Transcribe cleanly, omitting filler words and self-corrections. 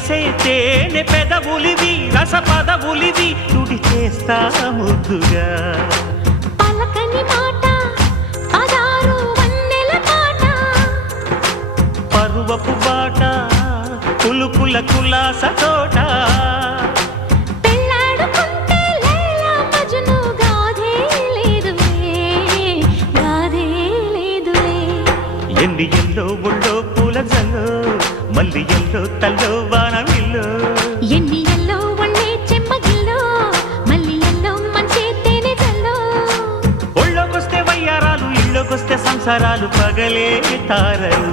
చేసే తేనె పెదవులివి రస పదవులివి తుడి చేస్తా ముద్దుగా పలకని మాట పదారు వన్నెల పాట పరువపు బాట కులుకుల కులాస తోట పెళ్ళాడుకుంటే లైలా మజ్ను గాథే లేదులే ఎండి ఎల్లో ఒళ్ళో పూల జల్లో మల్లి ఎల్లో తల్లో వానవిల్లో ఎన్ని ఎల్లో ఒళ్ళే చెమ్మగిల్లో మల్లి ఎల్లో మంచి తేనె జల్లో ఒళ్ళోకొస్తే వయ్యారాలు ఇళ్ళోకొస్తే సంసారాలు పగలే తారలు